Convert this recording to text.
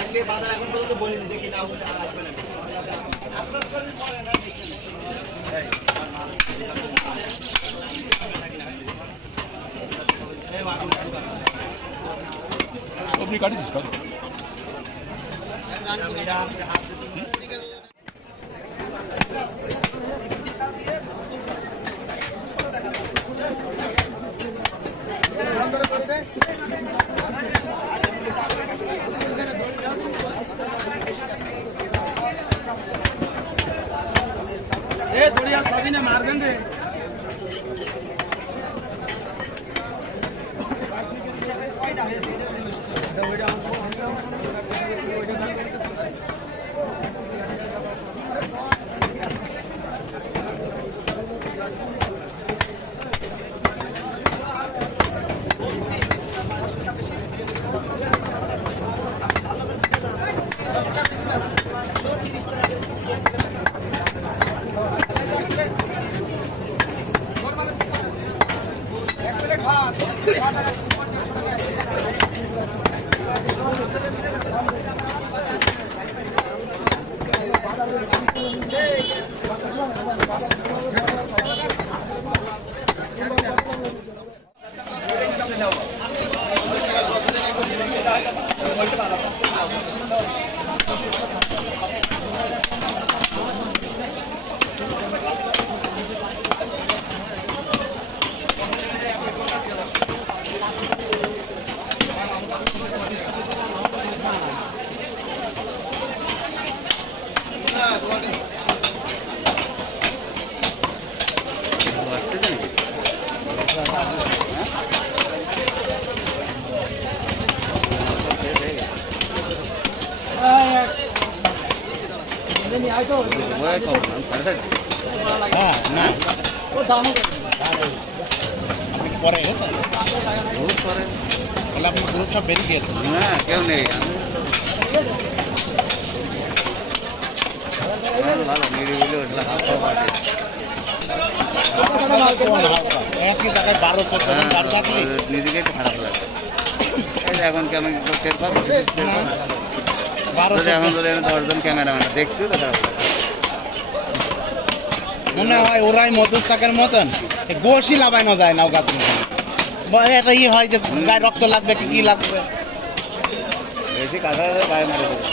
আজকে বাজার এখন পর্যন্ত বলিনি দেখি না আসবে না আপনি কাটিছিস কাজ थोड़ी आप सभी ने मार देंगे পরে গেছে আপনার গ্রুপ সব বেরিয়ে গেছে না কেউ নেই ভালো নিরিবিলি উঠলে হালকা পার্টি একই জায়গায় 12-14 থাকলে নিজেকে একটু খারাপ লাগে এই এখন কেমন টের পাবো এখন যদি আমি 10 জন ক্যামেরাম্যান দেখছি তো খারাপ লাগে মনে হয় ওরাই মধুর চাকের মতন গোশই লাগানো যায় না গাছ এটা ই হয় যে গায়ে রক্ত লাগবে কি লাগবে বেশি কাঁচা গায়ে মারে দেবে